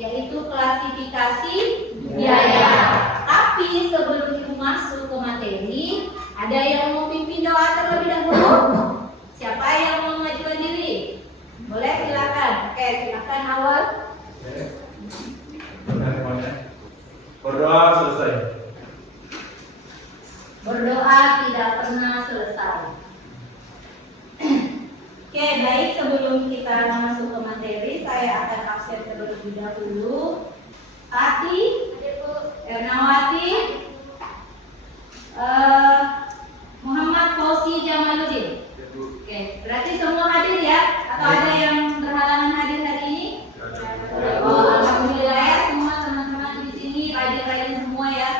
yaitu klasifikasi biaya. Tapi sebelum Ibu masuk ke materi, ada yang mau pimpin doa terlebih dahulu? Siapa yang mau mengajukan diri? Boleh, silakan. Oke, silakan awal. Berdoa selesai. Berdoa tidak pernah selesai. Oke, baik, sebelum kita masuk ke materi, saya akan absen terlebih dahulu. Tati, Ernawati, Muhammad Fauzi Jamaluddin. Oke, berarti semua hadir ya? Atau ada yang berhalangan hadir hari ini? Oh, alhamdulillah ya, semua teman-teman di sini rajin-rajin semua ya.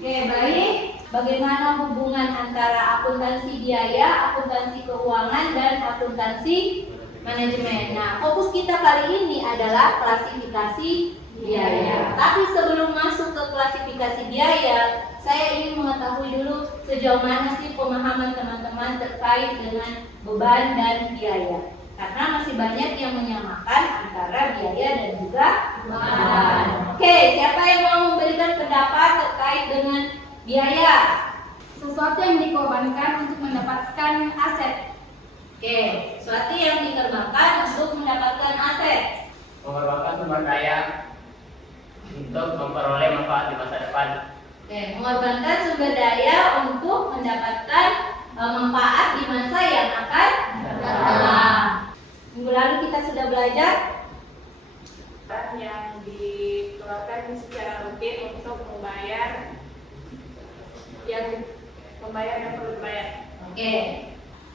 Oke, baik. Bagaimana hubungan antara akuntansi biaya, akuntansi keuangan, dan akuntansi manajemen? Nah, fokus kita kali ini adalah klasifikasi biaya. Tapi sebelum masuk ke klasifikasi biaya, saya ingin mengetahui dulu sejauh mana sih pemahaman teman-teman terkait dengan beban dan biaya. Karena masih banyak yang menyamakan antara biaya dan juga beban. Oke, siapa yang mau memberikan pendapat terkait dengan biaya? Sesuatu yang dikorbankan untuk mendapatkan aset. Oke, sesuatu yang dikorbankan untuk mendapatkan aset. Mengorbankan sumber daya untuk memperoleh manfaat di masa depan. Oke, mengorbankan sumber daya untuk mendapatkan manfaat di masa yang akan datang. Minggu lalu kita sudah belajar Yang dikeluarkan secara rutin untuk membayar yang perlu dibayar. Oke.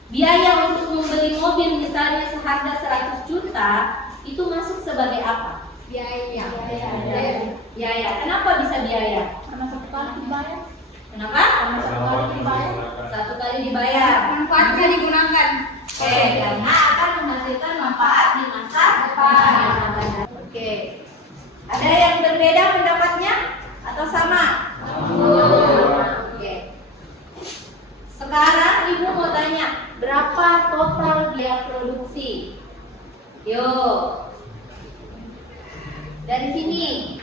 Biaya untuk membeli mobil misalnya seharga 100 juta itu masuk sebagai apa? Biaya. Biaya. Kenapa bisa biaya? Karena satu kali dibayar. Kenapa? Satu kali dibayar. Manfaatnya digunakan. Oke, karena akan menghasilkan manfaat di masa depan. Oke. Ada yang berbeda pendapatnya atau sama? Oke. Sekarang Ibu mau tanya, berapa total biaya produksi? Yuk. Dari sini,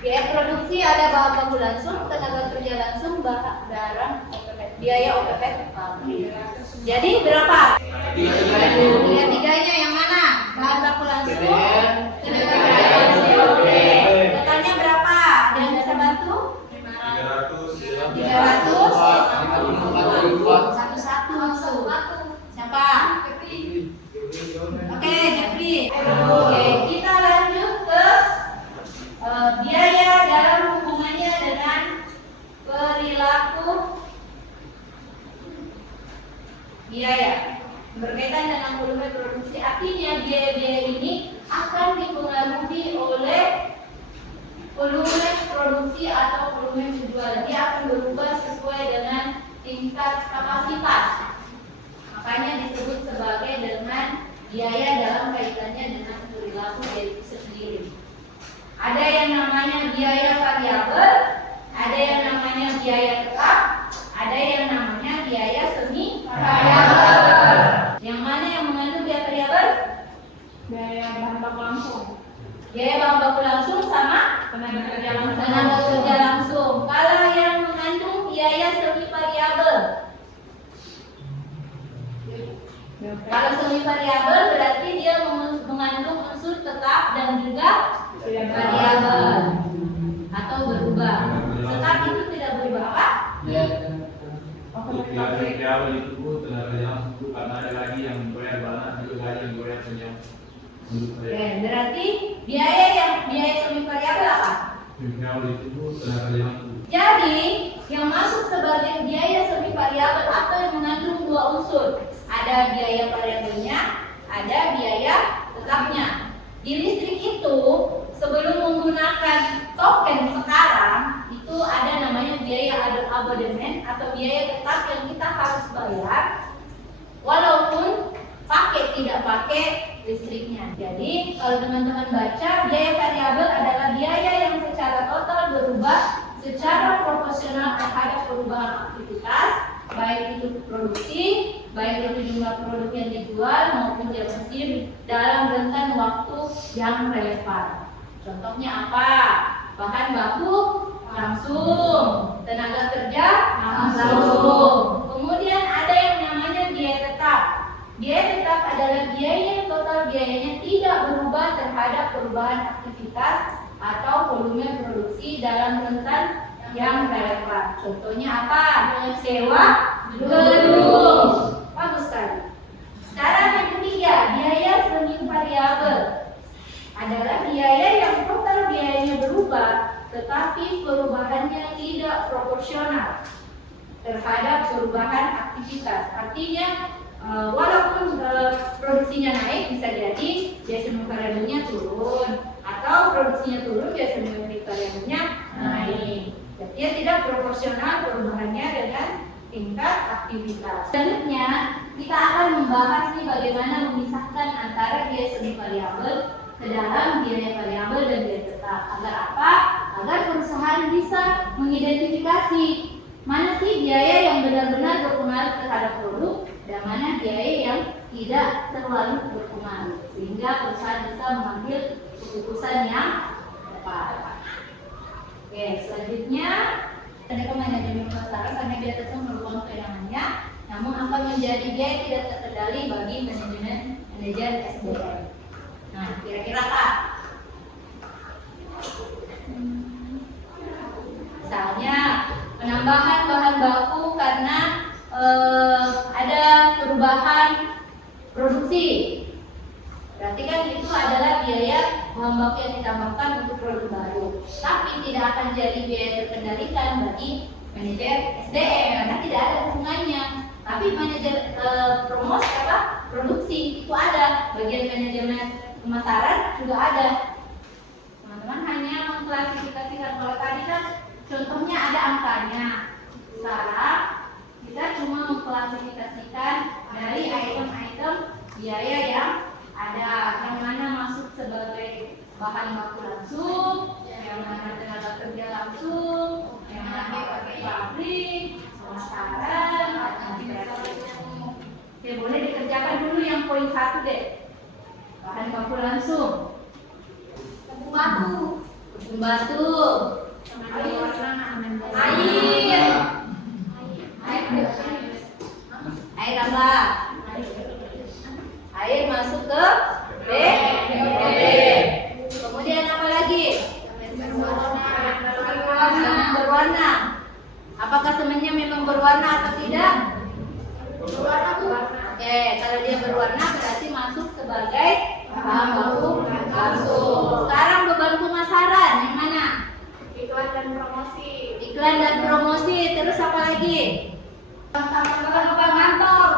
biaya produksi ada bahan baku langsung, tenaga kerja langsung, barang, biaya OPP. Jadi berapa? Tiga-tiganya yang mana? Bahan baku langsung, tenaga kerja langsung. Oke. Totalnya berapa? Ada yang bisa bantu? 300. Satu-satu. Siapa? Oke, Jeffrey. Oke, kita lanjut ke biaya dalam hubungannya dengan perilaku biaya. Berkaitan dengan volume produksi, artinya biaya-biaya ini akan dipengaruhi oleh volume produksi atau volume penjualan. Dia akan berubah sesuai dengan tingkat kapasitas. Makanya disebut sebagai dengan biaya dalam kaitannya dengan perilaku itu sendiri. Ada yang namanya biaya variabel, ada yang namanya biaya tetap, ada yang namanya biaya semi variabel. Yang mana yang mengandung biaya variabel? Biaya bahan baku langsung. Biaya bahan baku langsung sama Tenaga kerja langsung. tenaga kerja langsung. Kalau yang mengandung biaya semi variabel, kalau semi variabel berarti dia mengandung unsur tetap dan juga variabel atau berubah. Tetap itu tidak berubah apa? Variabel itu tenaga yang karena ada lagi yang bayar banyak, ada lagi yang bayar senyum. Oke, berarti biaya semi variabel apa? Variabel itu tenaga yang Jadi yang masuk sebagai biaya semi variabel atau yang mengandung dua unsur, ada biaya variabelnya, ada biaya tetapnya. Di listrik itu sebelum menggunakan token sekarang itu ada namanya biaya abonemen atau biaya tetap yang kita harus bayar walaupun pakai tidak pakai listriknya. Jadi kalau teman-teman baca, biaya variabel adalah biaya yang secara total berubah secara proporsional terhadap perubahan aktivitas, baik itu produksi, baik itu jumlah produk yang dijual maupun jam mesin dalam rentan waktu yang relevan. Contohnya apa? Bahan baku langsung, tenaga kerja langsung. Kemudian ada yang namanya biaya tetap. Biaya tetap adalah biaya yang total biayanya tidak berubah terhadap perubahan aktivitas atau volume produksi dalam rentan yang relevan. Contohnya apa? Sewa gedung. Bagus sekali. Sekarang yang ketiga, biaya semi variabel adalah biaya yang total biayanya berubah tetapi perubahannya tidak proporsional terhadap perubahan aktivitas. Artinya walaupun produksinya naik, bisa jadi biaya semi variabelnya turun, atau produksinya turun, biaya semi variabelnya naik. Jadi tidak proporsional perubahannya dengan tingkat aktivitas. Selanjutnya kita akan membahas nih bagaimana memisahkan antara biaya semi variabel ke dalam biaya variabel dan biaya tetap. Agar apa? Agar perusahaan bisa mengidentifikasi mana sih biaya yang benar-benar berpengaruh terhadap produk dan mana biaya yang tidak terlalu berpengaruh, sehingga perusahaan bisa mengambil keputusan yang tepat. Oke, selanjutnya ada manajemen pemasaran karena dia tetap merupakan kewenangannya, namun akan menjadi biaya tidak terkendali bagi manajer SDM. Nah, kira-kira Kak? Misalnya penambahan bahan baku karena ada perubahan produksi. Berarti kan itu adalah biaya bahan baku yang ditambahkan untuk produk baru. Tapi tidak akan jadi biaya terkendalikan bagi manajer SDM karena tidak ada hubungannya. Tapi manajer promosi produksi itu ada, bagian manajemen pemasaran juga ada. Teman-teman hanya mengklasifikasikan. Kalau tadi kan contohnya ada angkanya. Sekarang kita cuma mengklasifikasikan dari item-item biaya yang ada, yang mana masuk sebagai bahan baku langsung, yang mana tenaga kerja langsung, yang mana pakai pabrik, pemasaran, Oke, boleh dikerjakan dulu yang poin 1 deh. Bahan baku langsung. Tepung batu. Tepung batu. Air apa? Air masuk ke B. Kemudian apa lagi? Berwarna. Apakah semennya memang berwarna atau tidak? Berwarna. Oke, kalau dia berwarna berarti masuk sebagai bahan baku langsung. Sekarang beban pemasaran yang mana? Iklan dan promosi. Iklan dan promosi. Terus apa lagi? Perlengkapan kantor.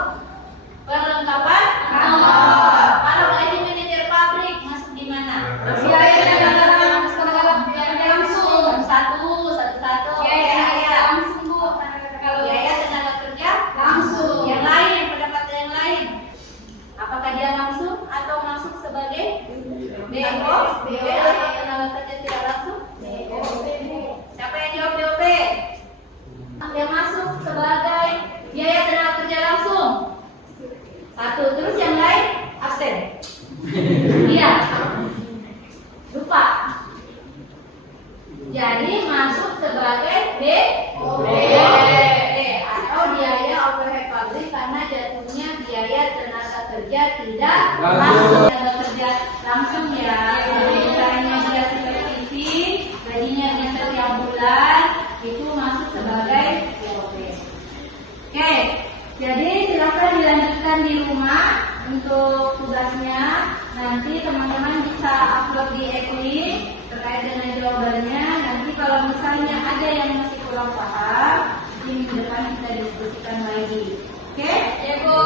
Perlengkapan kantor. Kalau gaji manajer pabrik masuk di mana? Biaya tenaga langsung. Satu. Biaya langsung, Bu. Kalau biaya tenaga kerja langsung. Yang lain, pendapat yang lain. Apakah dia langsung atau masuk sebagai BO atau tenaga kerja tidak langsung? Siapa yang jawab BOP? Yang masuk sebagai biaya tenaga kerja langsung. Satu, terus yang lain absen. Iya. Lupa. Jadi masuk sebagai BOP atau biaya overhead pabrik karena jatuhnya biaya tenaga kerja tidak langsung. Tenaga kerja langsung ya. Jadi misalnya dia supervisi, gajinya bisa tiap bulan, itu masuk sebagai BOP. Oke, jadi silakan dilanjutkan di rumah untuk tugasnya. Nanti teman-teman bisa upload di Ekling terkait dengan jawabannya. Nanti kalau misalnya ada yang masih kurang paham, di minggu depan kita diskusikan lagi. Oke? Ya, Bu.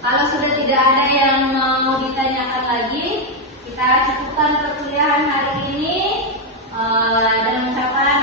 Kalau sudah tidak ada yang mau ditanyakan lagi, kita cukupkan perkuliahan hari ini dan ucapan